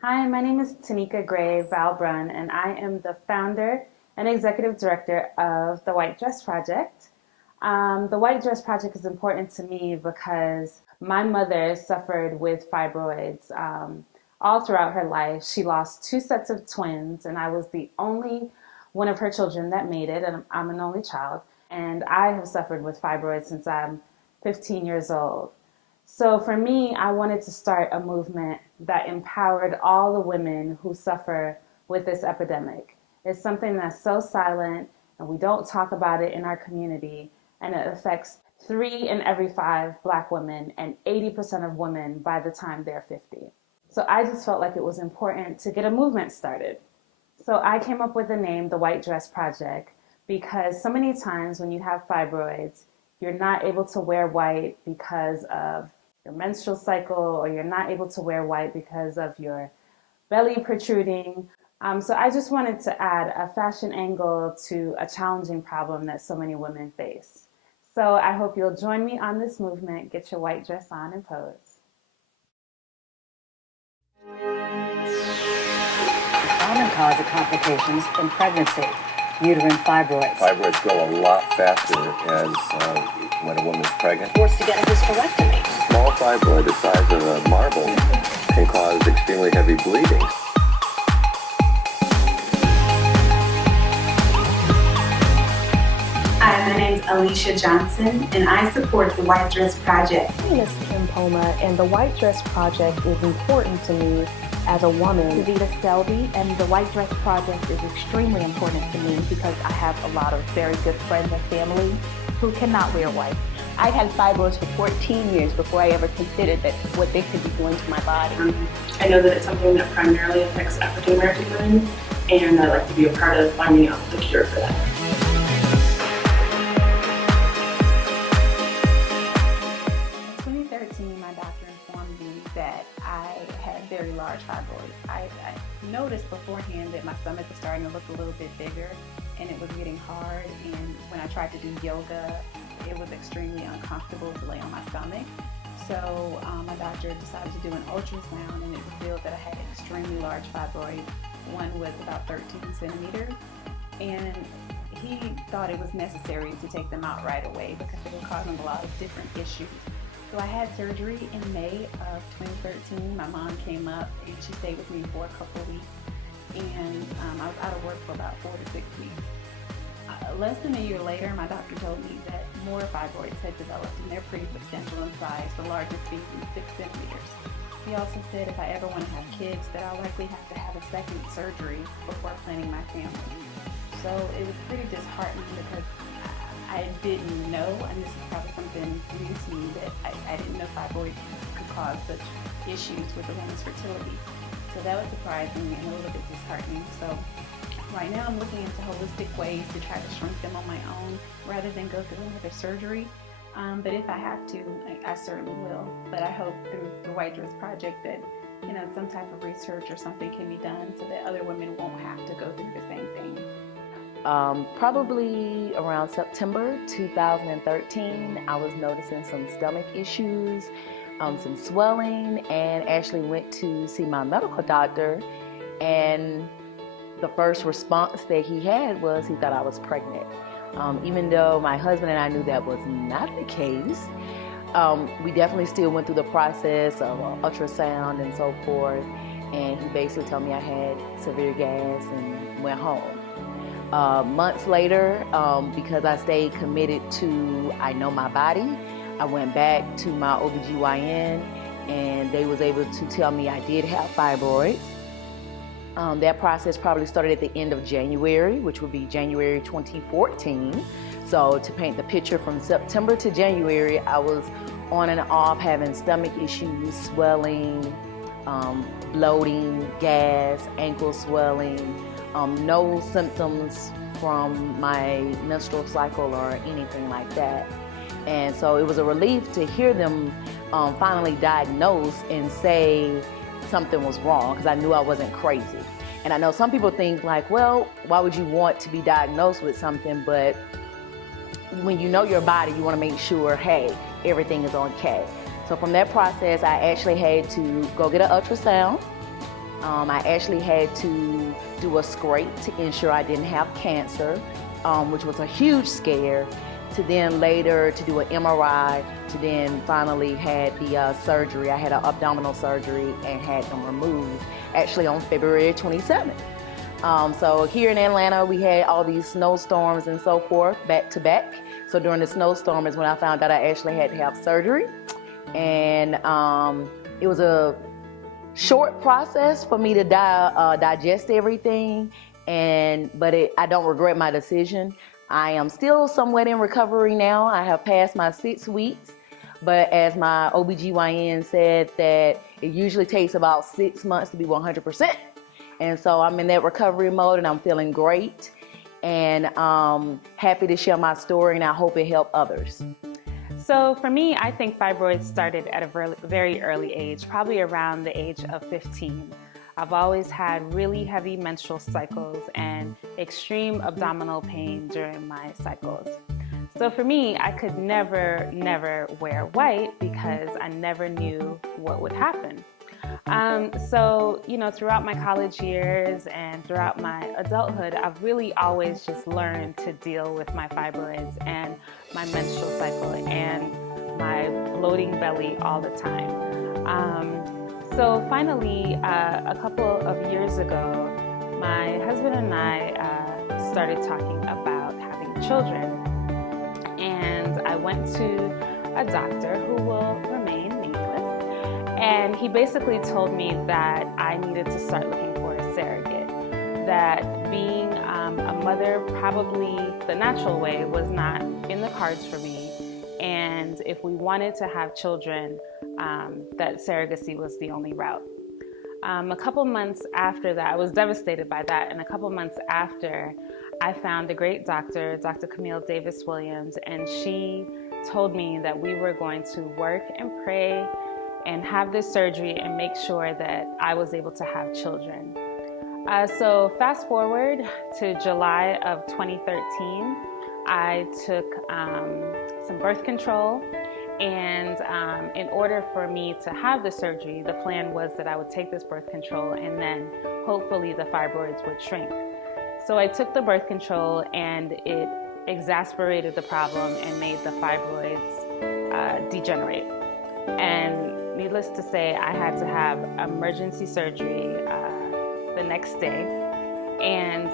Hi, my name is Tanika Gray Valbrun, and I am the founder and executive director of the White Dress Project. The White Dress Project is important to me because my mother suffered with fibroids all throughout her life. She lost two sets of twins, and I was the only one of her children that made it, and I'm an only child. And I have suffered with fibroids since I'm 15 years old. So for me, I wanted to start a movement that empowered all the women who suffer with this epidemic. It's something that's so silent and we don't talk about it in our community, and it affects 3 in every 5 Black women and 80% of women by the time they're 50. So I just felt like it was important to get a movement started. So I came up with the name, the White Dress Project, because so many times when you have fibroids, you're not able to wear white because of your menstrual cycle, or you're not able to wear white because of your belly protruding. So I just wanted to add a fashion angle to a challenging problem that so many women face. So I hope you'll join me on this movement. Get your white dress on and pose. Common cause of complications in pregnancy, uterine fibroids. Fibroids grow a lot faster as when a woman's pregnant. Forced to get a hysterectomy. Small fibroid the size of a marble can cause extremely heavy bleeding. Hi, my name's Alicia Johnson, and I support the White Dress Project. My name is Kim Poma, and the White Dress Project is important to me as a woman. Vita Selby, and the White Dress Project is extremely important to me because I have a lot of very good friends and family who cannot wear white. I had fibroids for 14 years before I ever considered that what they could be doing to my body. I know that it's something that primarily affects African American women, and I'd like to be a part of finding out the cure for that. In 2013, my doctor informed me that I had very large fibroids. I noticed beforehand that my stomach was starting to look a little bit bigger, and it was getting hard, and when I tried to do yoga, it was extremely uncomfortable to lay on my stomach. So my doctor decided to do an ultrasound, and it revealed that I had extremely large fibroids. One was about 13 centimeters, and he thought it was necessary to take them out right away because they were causing a lot of different issues. So I had surgery in May of 2013. My mom came up and she stayed with me for a couple of weeks, and I was out of work for about 4 to 6 weeks. Less than a year later, my doctor told me that more fibroids had developed, and they're pretty substantial in size, the largest being 6 centimeters. He also said if I ever want to have kids, that I'll likely have to have a second surgery before planning my family. So it was pretty disheartening because I didn't know, and this is probably something new to me, that I didn't know fibroids could cause such issues with a woman's fertility. So that was surprising and a little bit disheartening. So right now I'm looking into holistic ways to try to shrink them on my own rather than go through another surgery. But if I have to, I certainly will. But I hope through the White Dress Project that some type of research or something can be done so that other women won't have to go through the same thing. Probably around September 2013, I was noticing some stomach issues, some swelling, and actually went to see my medical doctor, and the first response that he had was he thought I was pregnant. Even though my husband and I knew that was not the case, we definitely still went through the process of ultrasound and so forth, and he basically told me I had severe gas and went home. Months later, because I stayed committed to I know my body, I went back to my OBGYN, and they was able to tell me I did have fibroids. That process probably started at the end of January, which would be January 2014. So to paint the picture, from September to January, I was on and off having stomach issues, swelling, bloating, gas, ankle swelling, no symptoms from my menstrual cycle or anything like that. And so it was a relief to hear them finally diagnose and say something was wrong, because I knew I wasn't crazy. And I know some people think like, well, why would you want to be diagnosed with something? But when you know your body, you want to make sure, hey, everything is okay. So from that process, I actually had to go get an ultrasound. I actually had to do a scrape to ensure I didn't have cancer, which was a huge scare, to then later to do an MRI, to then finally had the surgery. I had an abdominal surgery and had them removed actually on February 27th. So here in Atlanta, we had all these snowstorms and so forth back to back. So during the snowstorm is when I found out I actually had to have surgery. And it was a short process for me to digest everything, but I don't regret my decision. I am still somewhat in recovery now. I have passed my 6 weeks, but as my OBGYN said, that it usually takes about 6 months to be 100%. And so I'm in that recovery mode and I'm feeling great and happy to share my story, and I hope it helped others. So for me, I think fibroids started at a very early age, probably around the age of 15. I've always had really heavy menstrual cycles and extreme abdominal pain during my cycles. So for me, I could never wear white because I never knew what would happen. So, throughout my college years and throughout my adulthood, I've really always just learned to deal with my fibroids and my menstrual cycle and my bloating belly all the time. So finally, a couple of years ago, my husband and I started talking about having children. And I went to a doctor who will remain nameless. And he basically told me that I needed to start looking for a surrogate, that being a mother probably the natural way was not in the cards for me. And if we wanted to have children, that surrogacy was the only route. A couple months after that, I was devastated by that. And a couple months after, I found a great doctor, Dr. Camille Davis-Williams, and she told me that we were going to work and pray and have this surgery and make sure that I was able to have children. So fast forward to July of 2013, I took some birth control, and in order for me to have the surgery, the plan was that I would take this birth control and then hopefully the fibroids would shrink. So I took the birth control and it exacerbated the problem and made the fibroids degenerate. And needless to say, I had to have emergency surgery the next day. And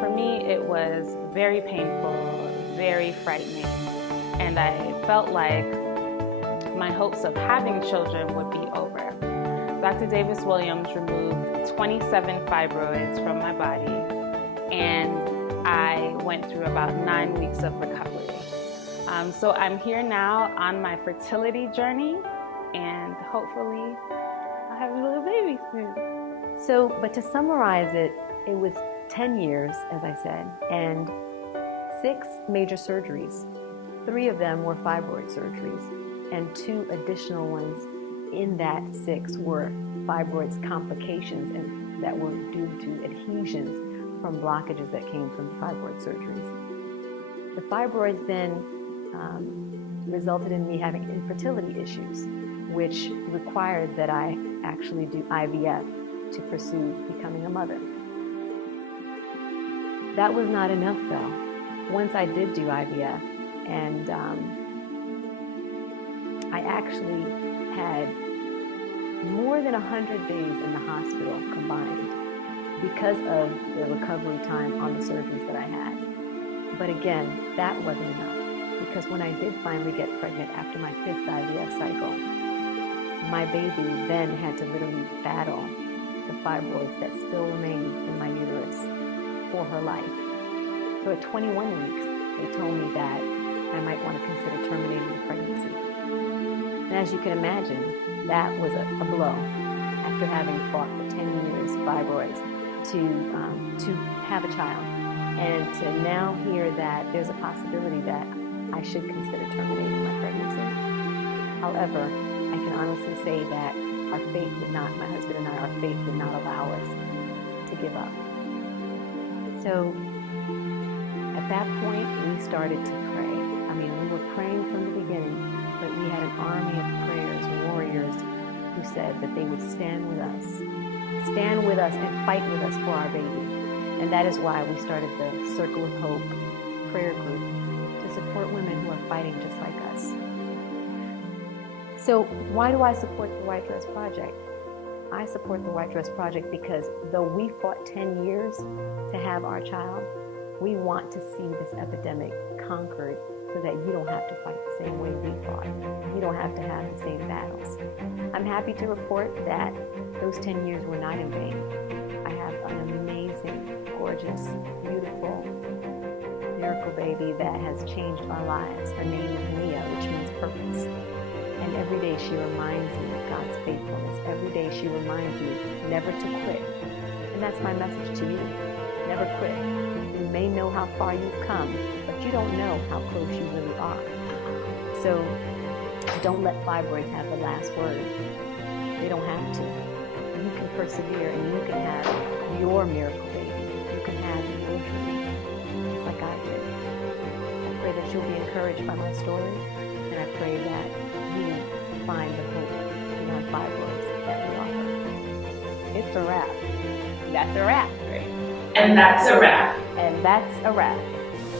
for me, it was very painful, very frightening. And I felt like my hopes of having children would be over. Dr. Davis-Williams removed 27 fibroids from my body, and I went through about 9 weeks of recovery. So I'm here now on my fertility journey, and hopefully I'll have a little baby soon. So, but to summarize it, it was 10 years, as I said, and 6 major surgeries. 3 of them were fibroid surgeries, and 2 additional ones in that 6 were fibroids complications and that were due to adhesions from blockages that came from the fibroid surgeries. The fibroids then resulted in me having infertility issues, which required that I actually do IVF to pursue becoming a mother. That was not enough though. Once I did do IVF, and I actually had more than 100 days in the hospital combined because of the recovery time on the surgeries that I had. But again, that wasn't enough, because when I did finally get pregnant after my 5th IVF cycle, my baby then had to literally battle the fibroids that still remained in my uterus for her life. So at 21 weeks, they told me that I might want to consider terminating the pregnancy. And as you can imagine, that was a blow after having fought for 10 years fibroids to have a child, and to now hear that there's a possibility that I should consider terminating my pregnancy. However, I can honestly say that our faith would not, my husband and I, our faith would not allow us to give up. So at that point, we started to pray. I mean, we were praying from the beginning, but we had an army of prayers, warriors, who said that they would stand with us stand with us and fight with us for our baby. And that is why we started the Circle of Hope prayer group, to support women who are fighting just like us. So why do I support the White Dress Project? I support the White Dress Project because though we fought 10 years to have our child, we want to see this epidemic conquered so that you don't have to fight the same way we fought. You don't have to have the same battles. I'm happy to report that those 10 years were not in vain. I have an amazing, gorgeous, beautiful miracle baby that has changed our lives. Her name is Mia, which means purpose. And every day she reminds me of God's faithfulness. Every day she reminds me never to quit. And that's my message to you. Never quit. You may know how far you've come, but you don't know how close you really are. So don't let fibroids have the last word. They don't have to. You can persevere and you can have your miracle baby. You can have your dream, just like I did. I pray that you'll be encouraged by my story, and I pray that you find the hope beyond fibroids that we offer. It's a wrap. That's a wrap, right? And that's a wrap. And that's a wrap.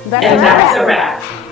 And that's a wrap.